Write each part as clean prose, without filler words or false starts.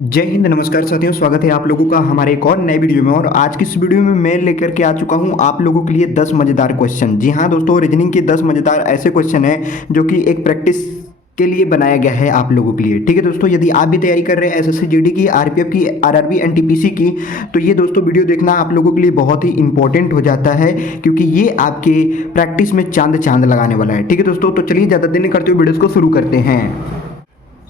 जय हिंद, नमस्कार साथियों। स्वागत है आप लोगों का हमारे एक और नए वीडियो में। और आज की इस वीडियो में मैं लेकर के आ चुका हूं आप लोगों के लिए 10 मज़ेदार क्वेश्चन। जी हां दोस्तों, रीजनिंग के 10 मज़ेदार ऐसे क्वेश्चन हैं जो कि एक प्रैक्टिस के लिए बनाया गया है आप लोगों के लिए। ठीक है दोस्तों, यदि आप भी तैयारी कर रहे हैं एसएससी जीडी की, आरपीएफ की, आरआरबी, एनटीपीसी की, तो ये दोस्तों वीडियो देखना आप लोगों के लिए बहुत ही इंपॉर्टेंट हो जाता है, क्योंकि ये आपके प्रैक्टिस में चांद लगाने वाला है। ठीक है दोस्तों, तो चलिए ज़्यादा देर नहीं करते हुए वीडियो को शुरू करते हैं।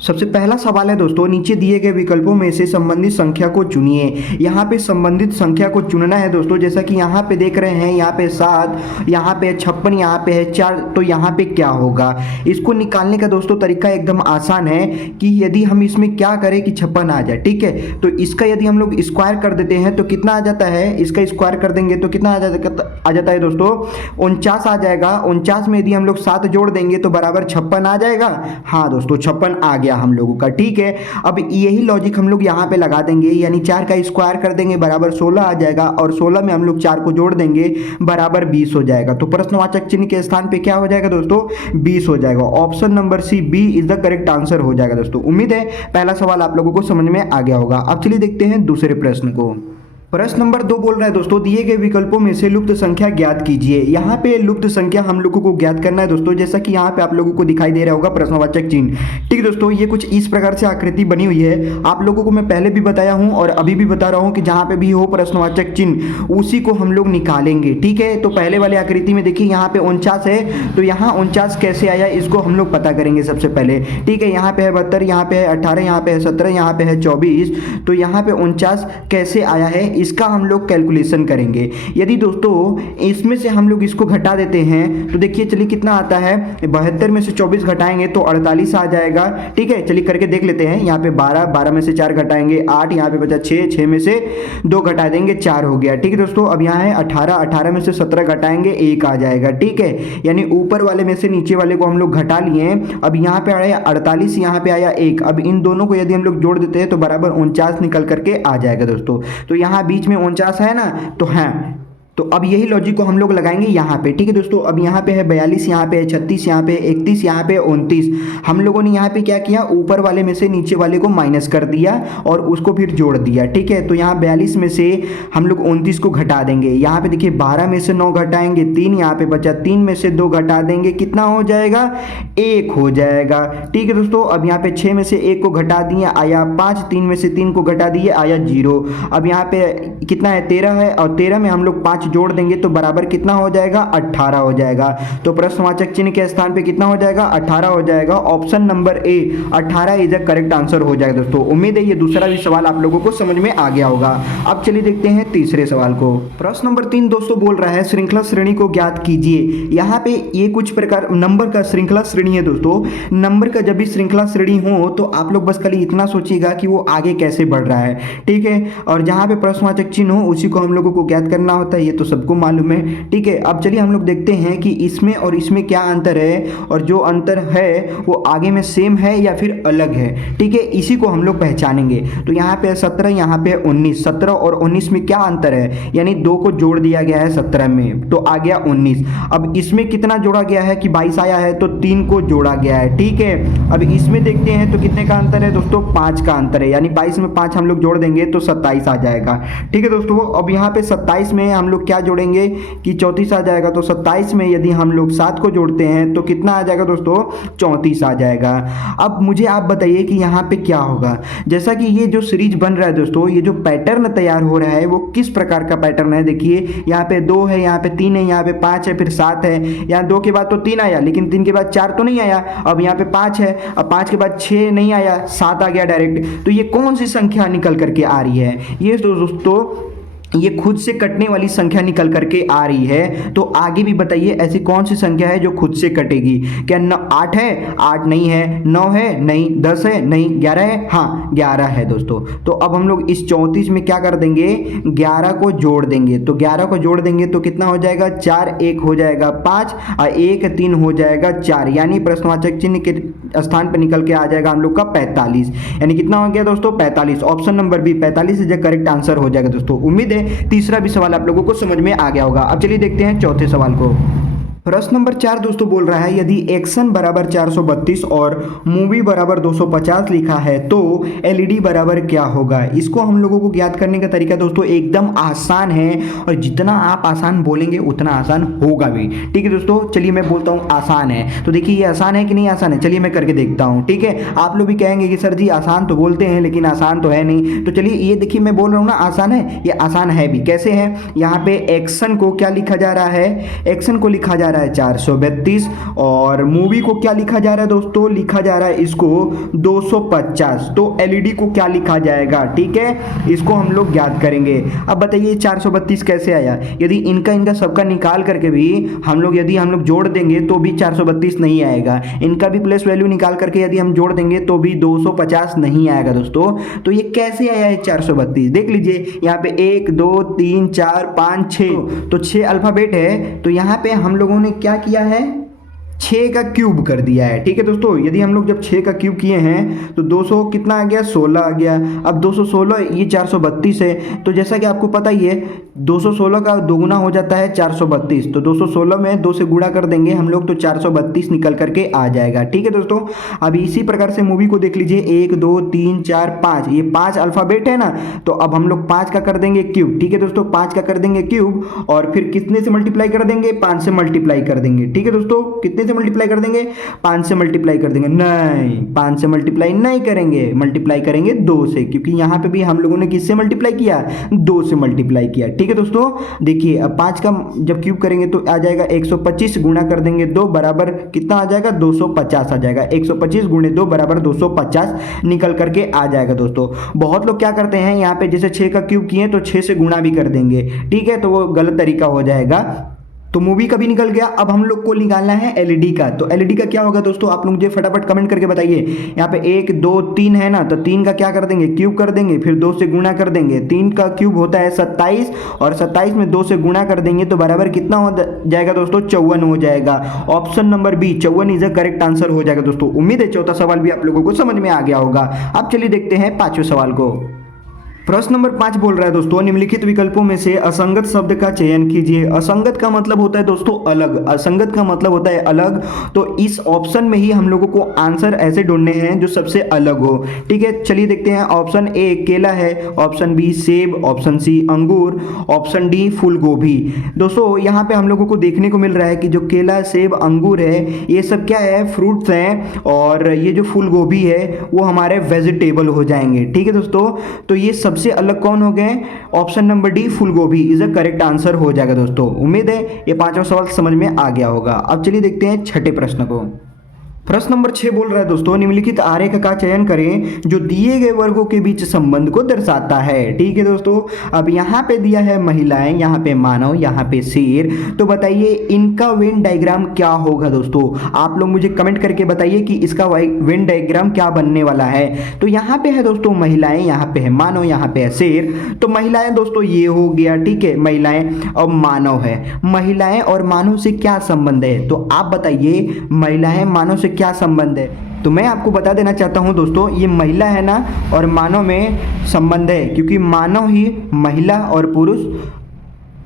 सबसे पहला सवाल है दोस्तों, नीचे दिए गए विकल्पों में से संबंधित संख्या को चुनिए। यहाँ पे संबंधित संख्या को चुनना है दोस्तों। जैसा कि यहाँ पे देख रहे हैं, यहाँ पे 7, यहाँ पे 56, यहाँ पे है 4, तो यहाँ पे क्या होगा? इसको निकालने का दोस्तों तरीका एकदम आसान है कि यदि हम इसमें क्या करें कि 56 आ जाए। ठीक है, तो इसका यदि हम लोग स्क्वायर कर देते हैं तो कितना आ जाता है? इसका स्क्वायर कर देंगे तो कितना आ जाता है दोस्तों? 49 आ जाएगा। 49 में यदि हम लोग 7 जोड़ देंगे तो बराबर 56 आ जाएगा। हाँ दोस्तों, 56 आ गया हम लोगों का। ठीक है, अब यही लॉजिक हम लोग यहाँ पे लगा देंगे, यानी 4 का स्क्वायर कर देंगे बराबर 16 आ जाएगा, और 16 में हम लोग 4 को जोड़ देंगे बराबर 20 हो जाएगा। तो प्रश्नवाचक चिन्ह के स्थान पे क्या हो जाएगा दोस्तों? 20 हो जाएगा। Option number C, B is the correct answer हो जाएगा दोस्तों। उम्मीद है पहला सवाल आप लोगों को समझ में आ गया होगा। अब चलिए देखते हैं दूसरे प्रश्न को। प्रश्न नंबर 2 बोल रहा है दोस्तों, दिए गए विकल्पों में से लुप्त संख्या ज्ञात कीजिए। यहाँ पे लुप्त संख्या हम लोगों को ज्ञात करना है दोस्तों। जैसा कि यहाँ पे आप लोगों को दिखाई दे रहा होगा प्रश्नवाचक चिन्ह। ठीक है दोस्तों, ये कुछ इस प्रकार से आकृति बनी हुई है। आप लोगों को मैं पहले भी बताया हूँ और अभी भी बता रहा हूँ कि जहाँ पे भी हो प्रश्नवाचक चिन्ह उसी को हम लोग निकालेंगे। ठीक है, तो पहले वाले आकृति में देखिए यहाँ पे 49 है, तो यहाँ 49 कैसे आया इसको हम लोग पता करेंगे सबसे पहले। ठीक है, यहाँ पे है 72, यहाँ पे है 18, यहाँ पे है 17, यहाँ पे है 24, तो यहाँ पे 49 कैसे आया है इसका हम लोग कैलकुलेशन करेंगे। यदि दोस्तों इसमें से हम लोग इसको घटा देते हैं तो देखिए चलिए कितना आता है। 72 में से 24 घटाएंगे तो 48 आ जाएगा। ठीक है, चलिए करके देख लेते हैं। यहाँ पे 12, 12 में से 4 घटाएंगे 8, यहाँ पे बचा 6, 6 में से 2 घटा देंगे 4 हो गया। ठीक है दोस्तों, अब यहाँ है 18, 18 में से 17 घटाएंगे 1 आ जाएगा। ठीक है, यानी ऊपर वाले में से नीचे वाले को हम लोग घटा लिए। अब यहाँ पे आया 48, यहाँ पे आया 1। अब इन दोनों को यदि हम लोग जोड़ देते हैं तो बराबर 49 निकल करके आ जाएगा दोस्तों। तो यहाँ बीच में 49 है ना, तो हाँ, तो अब यही लॉजिक को हम लोग लगाएंगे यहाँ पे। ठीक है दोस्तों, अब यहाँ पे है 42, यहाँ पे है 36, यहाँ पे 31, यहाँ पे 29। हम लोगों ने यहाँ पे क्या किया, ऊपर वाले में से नीचे वाले को माइनस कर दिया और उसको फिर जोड़ दिया। ठीक है, तो यहाँ 42 में से हम लोग 29 को घटा देंगे। यहाँ पे देखिए 12 में से 9 घटाएंगे 3, यहाँ पे बचा 3 में से 2 घटा देंगे, कितना हो जाएगा? 1 हो जाएगा। ठीक है दोस्तों, अब यहाँ पे 6 में से 1 को घटा दिए आया 5, 3 में से 3 को घटा दिए आया 0। अब यहाँ पे कितना है? 13 है, और 13 में हम लोग 5 जोड़ देंगे तो बराबर कितना हो जाएगा? 18 हो जाएगा। तो प्रश्नवाचक चिन्ह के स्थान पे कितना हो जाएगा? 18 हो जाएगा। Option number A 18 is the correct answer हो जाएगा दोस्तों। उम्मीद है ये दूसरा भी सवाल आप लोगों को समझ में आ गया होगा। अब चलिए देखते हैं तीसरे सवाल को। प्रश्न नंबर 3 दोस्तों बोल रहा है, श्रृंखला श्रेणी को ज्ञात कीजिए। यहाँ पे ये कुछ प्रकार नंबर का श्रृंखला श्रेणी है दोस्तों। नंबर का जब भी श्रृंखला श्रेणी हो तो आप लोग बस खाली इतना सोचिएगा कि वो आगे कैसे बढ़ रहा है। ठीक है, और जहाँ पे प्रश्नवाचक चिन्ह हो उसी को हम लोगों को ज्ञात करना होता है, ये तो सबको मालूम है। ठीक है, अब चलिए हम लोग देखते हैं कि इसमें और इसमें क्या अंतर है, और जो अंतर है वो आगे में सेम है या फिर अलग है। ठीक है, इसी को हम लोग पहचानेंगे। तो यहाँ पे 17, यहाँ पे 19। 17 और 19 में क्या अंतर है, यानी 2 को जोड़ दिया गया है 17 में, तो आ गया 19। अब इसमें कितना जोड़ा गया है कि 22 आया है, तो 3 को जोड़ा गया है। ठीक है, अब इसमें देखते हैं तो कितने का अंतर है दोस्तों? 5 का अंतर है, यानी 22 में 5 हम लोग जोड़ देंगे तो 27 आ जाएगा। ठीक है दोस्तों, अब यहाँ पे 27 में हम लोग क्या जोड़ेंगे कि 34 आ जाएगा। तो 27 में यदि हम लोग 7 को जोड़ते हैं तो कितना आ जाएगा दोस्तों? 34 आ जाएगा। अब मुझे आप बताइए कि यहाँ पे क्या होगा। जैसा कि ये जो सीरीज बन रहा है दोस्तों, ये जो पैटर्न तैयार हो रहा है वो किस प्रकार का पैटर्न है? देखिए यहाँ पे 2 है, यहाँ पे 3 है, यहाँ पे 5 है, फिर 7 है। यहाँ 2 के बाद तो 3 आया, लेकिन 3 के बाद 4 तो नहीं आया। अब यहाँ पे 5 है, अब 5 के बाद 6 नहीं आया, 7 आ गया डायरेक्ट। तो ये कौन सी संख्या निकल करके आ रही है? ये दोस्तों ये खुद से कटने वाली संख्या निकल करके आ रही है। तो आगे भी बताइए ऐसी कौन सी संख्या है जो खुद से कटेगी? क्या 8 है? 8 नहीं है। 9 है? नहीं। 10 है? नहीं। 11 है? हाँ 11 है दोस्तों। तो अब हम लोग इस 34 में क्या कर देंगे? 11 को जोड़ देंगे। तो 11 को जोड़ देंगे तो कितना हो जाएगा? 4, 1 हो जाएगा 5 और 1, 3 हो जाएगा 4, यानी प्रश्नवाचक चिन्ह के स्थान पर निकल के आ जाएगा हम लोग का 45। यानी कितना हो गया दोस्तों? 45। Option number B 45 is the correct answer हो जाएगा दोस्तों। उम्मीद है तीसरा भी सवाल आप लोगों को समझ में आ गया होगा। अब चलिए देखते हैं चौथे सवाल को। प्रश्न नंबर 4 दोस्तों बोल रहा है यदि एक्शन बराबर 432 और मूवी बराबर 250 लिखा है तो एलईडी बराबर क्या होगा। इसको हम लोगों को ज्ञात करने का तरीका दोस्तों एकदम आसान है और जितना आप आसान बोलेंगे उतना आसान होगा भी। ठीक है दोस्तों, चलिए मैं बोलता हूँ आसान है, तो देखिए ये आसान है कि नहीं आसान है, चलिए मैं करके देखता हूँ। ठीक है, आप लोग भी कहेंगे कि सर जी आसान तो बोलते हैं लेकिन आसान तो है नहीं, तो चलिए ये देखिए मैं बोल रहा हूँ ना आसान है, ये आसान है भी। कैसे है, यहाँ पे एक्शन को क्या लिखा जा रहा है, एक्शन को लिखा जा रहा है 432 और मूवी को क्या लिखा जा रहा है दोस्तों, लिखा जा रहा है इसको 250। तो एलईडी को क्या लिखा जाएगा, ठीक है, इसको हम लोग ज्ञात करेंगे। अब बताइए 432 कैसे आया, यदि इनका सबका निकाल करके भी हम लोग यदि हम लोग जोड़ देंगे तो भी 432 नहीं आएगा, इनका भी प्लेस वैल्यू निकाल करके यदि हम जोड़ देंगे तो भी 250 नहीं आएगा दोस्तों। तो ये कैसे आया है 432, देख लीजिए यहाँ पे 1 2 3 4 5 6, तो 6 अल्फाबेट है, तो यहाँ पे हम लोगों ने क्या किया है 6 का क्यूब कर दिया है। ठीक है दोस्तों, यदि हम लोग जब 6 का क्यूब किए हैं तो 200 कितना आ गया 16 आ गया। अब 216 ये 432 है, तो जैसा कि आपको पता ही है 216 का दोगुना हो जाता है 432, तो 216 में 2 से गुणा कर देंगे हम लोग तो 432 निकल करके आ जाएगा। ठीक है दोस्तों, अब इसी प्रकार से मूवी को देख लीजिए 1 2 3 4 5, ये 5 अल्फाबेट है ना, तो अब हम लोग 5 का कर देंगे क्यूब। ठीक है दोस्तों, 5 का कर देंगे क्यूब और फिर कितने से मल्टीप्लाई कर देंगे, 5 से मल्टीप्लाई कर देंगे। ठीक है दोस्तों, कितने से मल्टीप्लाई कर देंगे, 5 से मल्टीप्लाई कर देंगे, नहीं 5 से मल्टीप्लाई नहीं करेंगे, मल्टीप्लाई करेंगे 2 से, क्योंकि यहां पे भी हम लोगों ने किससे मल्टीप्लाई किया, 2 से मल्टीप्लाई किया। ठीक है दोस्तों, देखिए अब 5 का जब क्यूब करेंगे तो आ जाएगा 125, गुणा कर देंगे 2 बराबर कितना आ जाएगा 250 आ जाएगा, 125 गुणे 2 बराबर 250 निकल करके आ जाएगा। दोस्तों बहुत लोग क्या करते हैं यहाँ पे जैसे 6 का क्यूब किए तो 6 से गुणा भी कर देंगे, ठीक है, तो वो गलत तरीका हो जाएगा। तो मूवी का भी निकल गया, अब हम लोग को निकालना है एलईडी का। तो एलईडी का क्या होगा दोस्तों, आप लोग मुझे फटाफट कमेंट करके बताइए। यहाँ पे 1 2 3 है ना, तो 3 का क्या कर देंगे क्यूब कर देंगे, फिर 2 से गुणा कर देंगे, 3 का क्यूब होता है 27 और 27 में 2 से गुणा कर देंगे तो बराबर कितना हो जाएगा दोस्तों 54 हो जाएगा। Option number B 54 is a correct answer हो जाएगा। दोस्तों उम्मीद है चौथा सवाल भी आप लोगों को समझ में आ गया होगा। अब चलिए देखते हैं पांचवें सवाल को। प्रश्न नंबर 5 बोल रहा है दोस्तों निम्नलिखित विकल्पों में से असंगत शब्द का चयन कीजिए। असंगत का मतलब होता है दोस्तों अलग, असंगत का मतलब होता है अलग, तो इस ऑप्शन में ही हम लोगों को आंसर ऐसे ढूंढने हैं जो सबसे अलग हो। ठीक है, चलिए देखते हैं। ऑप्शन ए केला है, ऑप्शन बी सेब, ऑप्शन सी अंगूर, ऑप्शन डी फूल गोभी। दोस्तों यहाँ पे हम लोगों को देखने को मिल रहा है कि जो केला सेब अंगूर है ये सब क्या है फ्रूट्स हैं, और ये जो फूल गोभी है वो हमारे वेजिटेबल हो जाएंगे। ठीक है दोस्तों, तो ये सबसे अलग कौन हो गए, ऑप्शन नंबर डी फूल गोभी इज अ करेक्ट आंसर हो जाएगा। दोस्तों उम्मीद है ये पांचवा सवाल समझ में आ गया होगा। अब चलिए देखते हैं छठे प्रश्न को। प्रश्न नंबर 6 बोल रहा है दोस्तों निम्नलिखित आरेख का चयन करें जो दिए गए वर्गों के बीच संबंध को दर्शाता है। ठीक है दोस्तों, अब यहाँ पे दिया है महिलाएं, यहाँ पे मानव, यहाँ पे शेर, तो बताइए इनका वेन डायग्राम क्या होगा। दोस्तों आप लोग मुझे कमेंट करके बताइए कि इसका वेन डायग्राम क्या बनने वाला है। तो यहाँ पे है दोस्तों महिलाएं, यहाँ पे है मानव, यहाँ पे है शेर। तो महिलाएं दोस्तों ये हो गया, ठीक है, महिलाएं और मानव है। महिलाएं और मानव से क्या संबंध है, तो आप बताइए महिलाएं मानव से क्या संबंध है। तो मैं आपको बता देना चाहता हूं दोस्तों ये महिला है ना और मानव में संबंध है, क्योंकि मानव ही महिला और पुरुष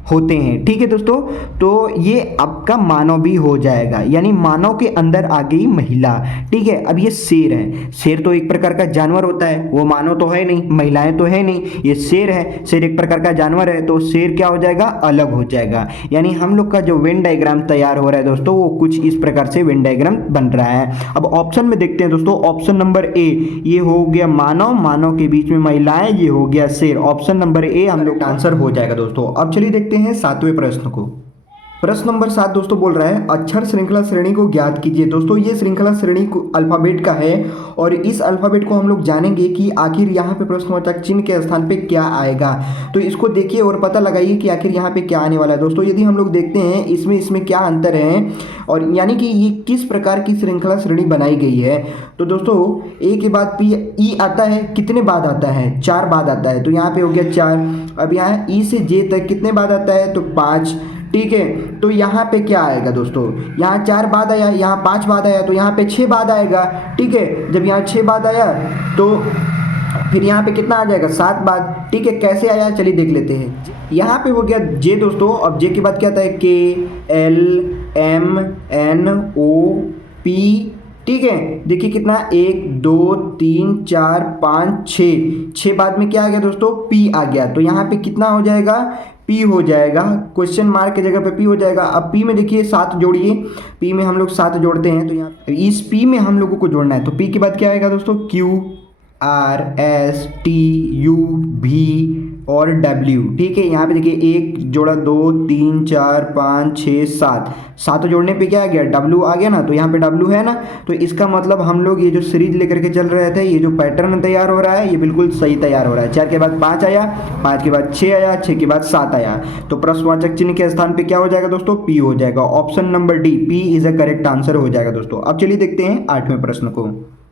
होते हैं। ठीक है दोस्तों, तो ये आपका मानव भी हो जाएगा, यानी मानव के अंदर आ गई महिला। ठीक है, अब ये शेर है, शेर तो एक प्रकार का जानवर होता है, वो मानव तो है नहीं, महिलाएं तो है नहीं, ये शेर है, शेर एक प्रकार का जानवर है, तो शेर क्या हो जाएगा अलग हो जाएगा। यानी हम लोग का जो वेन डायग्राम तैयार हो रहा है दोस्तों वो कुछ इस प्रकार से वेन डायग्राम बन रहा है। अब ऑप्शन में देखते हैं दोस्तों, ऑप्शन नंबर ए ये हो गया मानव, मानव के बीच में महिलाएं, ये हो गया शेर। ऑप्शन नंबर ए हम लोग का आंसर हो जाएगा दोस्तों। अब चलिए देखते हैं सातवें प्रश्न को। प्रश्न नंबर 7 दोस्तों बोल रहा है अक्षर श्रृंखला श्रेणी को ज्ञात कीजिए। दोस्तों ये श्रृंखला श्रेणी अल्फाबेट का है और इस अल्फाबेट को हम लोग जानेंगे कि आखिर यहाँ पे प्रश्नवाचक चिन्ह के स्थान पे क्या आएगा। तो इसको देखिए और पता लगाइए कि आखिर यहाँ पे क्या आने वाला है। दोस्तों यदि हम लोग देखते हैं इसमें क्या अंतर है और यानी कि ये किस प्रकार की श्रृंखला श्रेणी बनाई गई है। तो दोस्तों ए के बाद पी ई आता है, कितने बाद आता है 4 बाद आता है, तो यहाँ पे हो गया 4। अब यहाँ ई से जे तक कितने बाद आता है, तो 5। ठीक है, तो यहाँ पे क्या आएगा दोस्तों, यहाँ 4 बाद आया, यहाँ 5 बाद आया, तो यहाँ पे 6 बाद आएगा। ठीक है, जब यहाँ 6 बाद आया तो फिर यहाँ पे कितना आ जाएगा 7 बाद। ठीक है, कैसे आया चलिए देख लेते हैं। यहाँ पे हो गया जे दोस्तों, अब जे के बाद क्या आता है के एल MNOP, ठीक है। देखिए कितना 1 2 3 4 5 6 बाद में क्या आ गया दोस्तों, P आ गया। तो यहाँ पे कितना हो जाएगा, P हो जाएगा, क्वेश्चन मार्क की जगह पे P हो जाएगा। अब P में देखिए 7 जोड़िए, P में हम लोग 7 जोड़ते हैं, तो यहाँ इस P में हम लोगों को जोड़ना है। तो P के बाद क्या आएगा दोस्तों, QRSTUV और W, ठीक है। यहाँ पे देखिए 1 जोड़ा 2 3 4 5 6 7 जोड़ने पे क्या आ गया, W आ गया ना। तो यहाँ पे W है ना, तो इसका मतलब हम लोग ये जो सीरीज लेकर के चल रहे थे, ये जो पैटर्न तैयार हो रहा है ये बिल्कुल सही तैयार हो रहा है। 4 के बाद 5 आया, 5 के बाद 6 आया, 6 के बाद 7 आया। तो प्रश्नवाचक चिन्ह के स्थान पे क्या हो जाएगा दोस्तों, P हो जाएगा। Option number D, P is a correct answer हो जाएगा दोस्तों। अब चलिए देखते हैं 8वें प्रश्न को।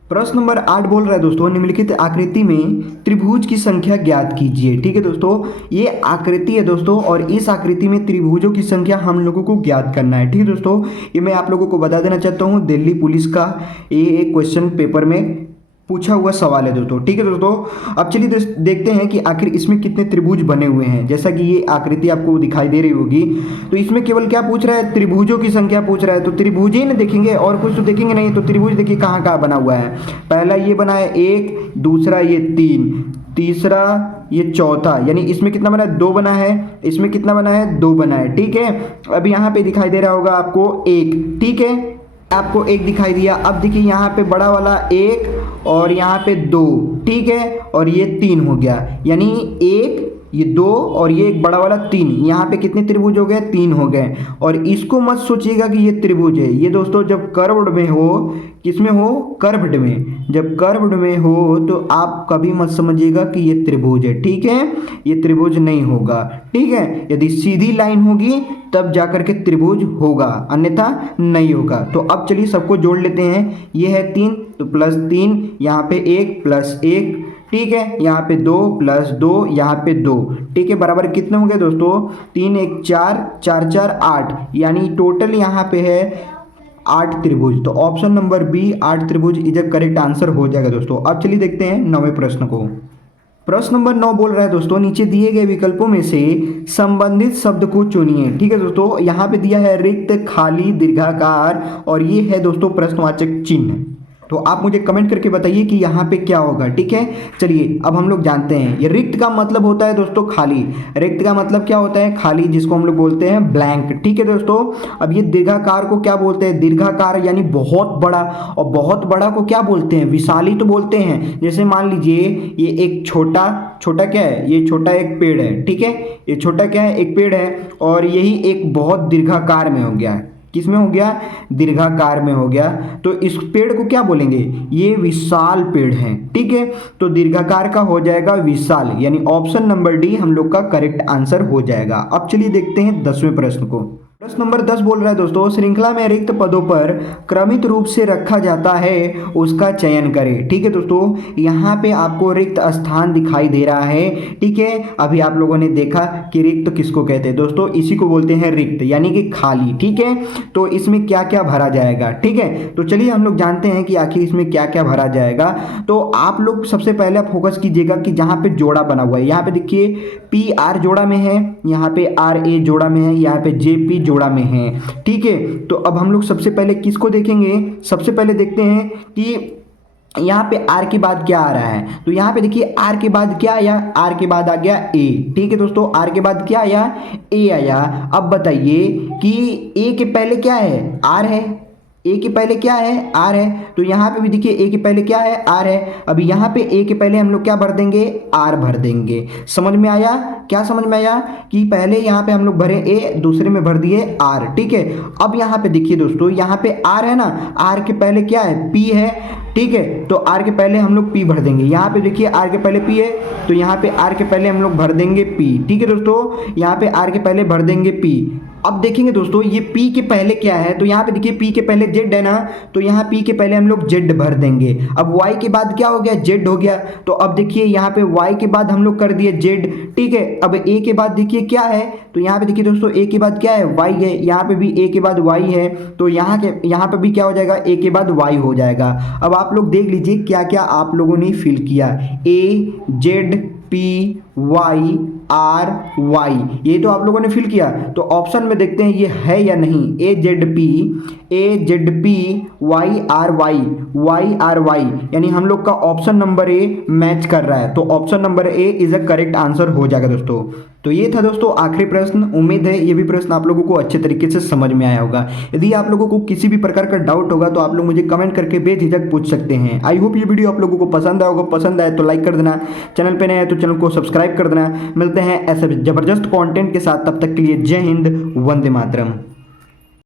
प्रश्न नंबर 8 बोल रहा है दोस्तों, निम्नलिखित आकृति में त्रिभुज की संख्या ज्ञात कीजिए। ठीक है दोस्तों, ये आकृति है दोस्तों, और इस आकृति में त्रिभुजों की संख्या हम लोगों को ज्ञात करना है। ठीक है दोस्तों, ये मैं आप लोगों को बता देना चाहता हूँ, दिल्ली पुलिस का ये एक क्वेश्चन पेपर में पूछा हुआ सवाल है दोस्तों। ठीक है दोस्तों, अब चलिए देखते हैं कि आखिर इसमें कितने त्रिभुज बने हुए हैं। जैसा कि ये आकृति आपको दिखाई दे रही होगी, तो इसमें केवल क्या पूछ रहा है, त्रिभुजों की संख्या पूछ रहा है। तो त्रिभुज ही ना देखेंगे, और कुछ तो देखेंगे नहीं। तो त्रिभुज देखिए कहाँ कहाँ बना हुआ है। पहला ये बना है 1, दूसरा ये 3, तीसरा ये चौथा, यानी इसमें कितना बना है, 2 बना है। इसमें कितना बना है, 2 बना है। ठीक है, अब यहाँ पे दिखाई दे रहा होगा आपको 1, ठीक है, आपको 1 दिखाई दिया। अब देखिए यहाँ पे बड़ा वाला 1 और यहाँ पे 2, ठीक है, और ये 3 हो गया, यानी 1, ये 2 और ये एक बड़ा वाला 3। यहाँ पे कितने त्रिभुज हो गए, 3 हो गए। और इसको मत सोचिएगा कि ये त्रिभुज है। ये दोस्तों जब कर्व्ड में हो, किसमें हो, कर्व्ड में, जब कर्व्ड में हो तो आप कभी मत समझिएगा कि ये त्रिभुज है। ठीक है, ये त्रिभुज नहीं होगा। ठीक है, यदि सीधी लाइन होगी तब जाकर के त्रिभुज होगा, अन्यथा नहीं होगा। तो अब चलिए सबको जोड़ लेते हैं। ये है 3, तो +3, यहाँ पे 1 + 1, ठीक है, यहाँ पे 2 + 2, यहाँ पे 2, ठीक है, बराबर कितने हो गए दोस्तों, 3 1 4 4 4 8, यानी टोटल यहाँ पे है 8 त्रिभुज। तो ऑप्शन नंबर बी 8 त्रिभुज इज अ करेक्ट आंसर हो जाएगा दोस्तों। अब चलिए देखते हैं 9वें प्रश्न को। प्रश्न नंबर 9 बोल रहा है दोस्तों, नीचे दिए गए विकल्पों में से संबंधित शब्द को चुनिए। ठीक है दोस्तों, यहाँ पे दिया है रिक्त, खाली, दीर्घाकार, और ये है दोस्तों प्रश्नवाचक चिन्ह। तो आप मुझे कमेंट करके बताइए कि यहाँ पे क्या होगा। ठीक है, चलिए अब हम लोग जानते हैं। ये रिक्त का मतलब होता है दोस्तों खाली। रिक्त का मतलब क्या होता है, खाली, जिसको हम लोग बोलते हैं ब्लैंक। ठीक है दोस्तों, अब ये दीर्घाकार को क्या बोलते हैं, दीर्घाकार यानी बहुत बड़ा, और बहुत बड़ा को क्या बोलते हैं, विशाली तो बोलते हैं। जैसे मान लीजिए ये एक छोटा क्या है, ये छोटा एक पेड़ है। ठीक है, ये छोटा क्या है, एक पेड़ है, और यही एक बहुत दीर्घाकार में हो गया। किस में हो गया, दीर्घाकार में हो गया। तो इस पेड़ को क्या बोलेंगे, ये विशाल पेड़ है। ठीक है, तो दीर्घाकार का हो जाएगा विशाल, यानी ऑप्शन नंबर डी हम लोग का करेक्ट आंसर हो जाएगा। अब चलिए देखते हैं 10वें प्रश्न को। प्रश्न नंबर 10 बोल रहा है दोस्तों, श्रृंखला में रिक्त पदों पर क्रमित रूप से रखा जाता है, उसका चयन करें। ठीक है दोस्तों, यहाँ पे आपको रिक्त स्थान दिखाई दे रहा है। ठीक है, अभी आप लोगों ने देखा कि रिक्त किसको कहते हैं दोस्तों, इसी को बोलते हैं रिक्त, यानी कि खाली। ठीक है, तो इसमें क्या क्या भरा जाएगा। ठीक है, तो चलिए हम लोग जानते हैं कि आखिर इसमें क्या क्या भरा जाएगा। तो आप लोग सबसे पहले फोकस कीजिएगा कि जहाँ पे जोड़ा बना हुआ है, यहाँ पे देखिए PR जोड़ा में है, यहाँ पे RA जोड़ा में है, यहाँ पे JP जोड़ा में है। ठीक है, तो अब हम लोग सबसे पहले किसको देखेंगे, सबसे पहले देखते हैं कि यहाँ पे R के बाद क्या आ रहा है। तो यहाँ पे देखिए R के बाद क्या आया, R के बाद आ गया A। ठीक है दोस्तों, R के बाद क्या आया, A आया। अब बताइए कि A के पहले क्या है, R है। A के पहले क्या है, R है। तो यहाँ पे भी देखिए A के पहले क्या है, R है। अभी यहाँ पे A के पहले हम लोग क्या भर देंगे, R भर देंगे। समझ में आया, क्या समझ में आया कि पहले यहाँ पे हम लोग भरे A, दूसरे में भर दिए R। ठीक है, अब यहाँ पे देखिए दोस्तों, यहाँ पे R है ना, R के पहले क्या है, P है। ठीक है, तो R के पहले हम लोग P भर देंगे। यहाँ पे देखिए R के पहले P है, तो यहाँ पे R के पहले हम लोग भर देंगे P। ठीक है दोस्तों, यहाँ पे R के पहले भर देंगे P। अब देखेंगे दोस्तों ये P के पहले क्या है, तो यहाँ पे देखिए P के पहले Z है ना, तो यहाँ P के पहले हम लोग Z भर देंगे। अब Y के बाद क्या हो गया, Z हो गया। तो अब देखिए यहाँ पे Y के बाद हम लोग कर दिए Z। ठीक है, अब A के बाद देखिए क्या है, तो यहाँ पे देखिए दोस्तों A के बाद क्या है, Y है। यहाँ पे भी A के बाद Y है, तो यहाँ पे भी क्या हो जाएगा, A के बाद Y हो जाएगा। अब आप लोग देख लीजिए क्या क्या आप लोगों ने फिल किया, A Z PYRY, ये तो आप लोगों ने फिल किया। तो ऑप्शन में देखते हैं ये है या नहीं। AZPYRY यानी हम लोग का ऑप्शन नंबर ए मैच कर रहा है। तो option number A is a correct answer हो जाएगा दोस्तों। तो ये था दोस्तों आखिरी प्रश्न। उम्मीद है ये भी प्रश्न आप लोगों को अच्छे तरीके से समझ में आया होगा। यदि आप लोगों को किसी भी प्रकार का डाउट होगा तो आप लोग मुझे कमेंट करके बेझिझक पूछ सकते हैं। आई होप ये वीडियो आप लोगों को पसंद आया होगा। पसंद आए तो लाइक कर देना, चैनल पे नए हैं तो चैनल को सब्सक्राइब कर देना। मिलते हैं ऐसे जबरदस्त कंटेंट के साथ, तब तक के लिए जय हिंद, वंदे मातरम।